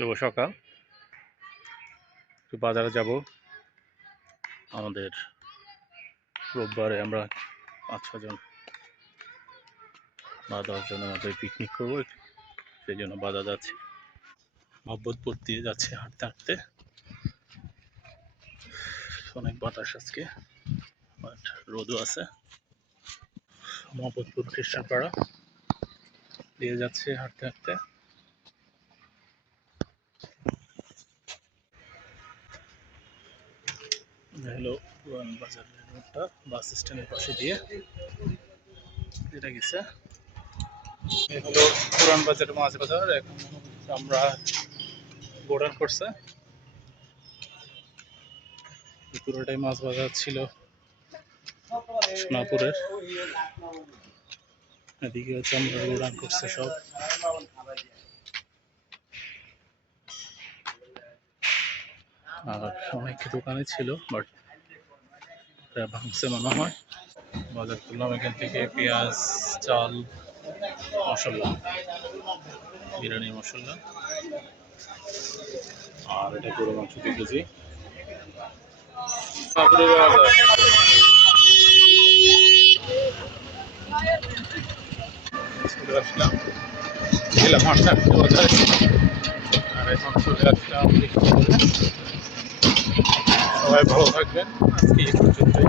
শুভ সকাল। একটু বাজারে যাব। আমাদের রোববারে আমরা ৫-৬ জন বা ১০ জনের মতো পিকনিক করবো। সেই জন্য বাজার যাচ্ছি। মোহাম্মদপুর দিয়ে যাচ্ছি হাঁটতে হাঁটতে। অনেক বাতাস আজকে, বাট রোদও আছে। মোহাম্মদপুর খ্রিস্টানপাড়া দিয়ে যাচ্ছে হাঁটতে হাঁটতে। হলো পুরান বাজারের রোডটা, বাস স্ট্যান্ডের পাশে দিয়ে এটা গেছে। হলো পুরান বাজার, মাছ বাজার। এখন আমরা বোর্ডার করছে, পুরোটাই মাছ বাজার ছিল সোনাপুরের। এদিকে হচ্ছে আমরা বোর্ডার করছে সব। আর অনেক দোকানে ছিল, বাট ভাঙছে মনে হয়। বাজার করলাম এখান থেকে পেঁয়াজ, চাল, মশলা, বিরিয়ানি মশলা, আর এটা গরু মাংস 2 কেজি। চলে আসলাম, গেলাম হাঁটতে বাজারে, আর এখন চলে আসলাম। সবাই ভালো থাকবেন, আজকে এই পর্যন্তই।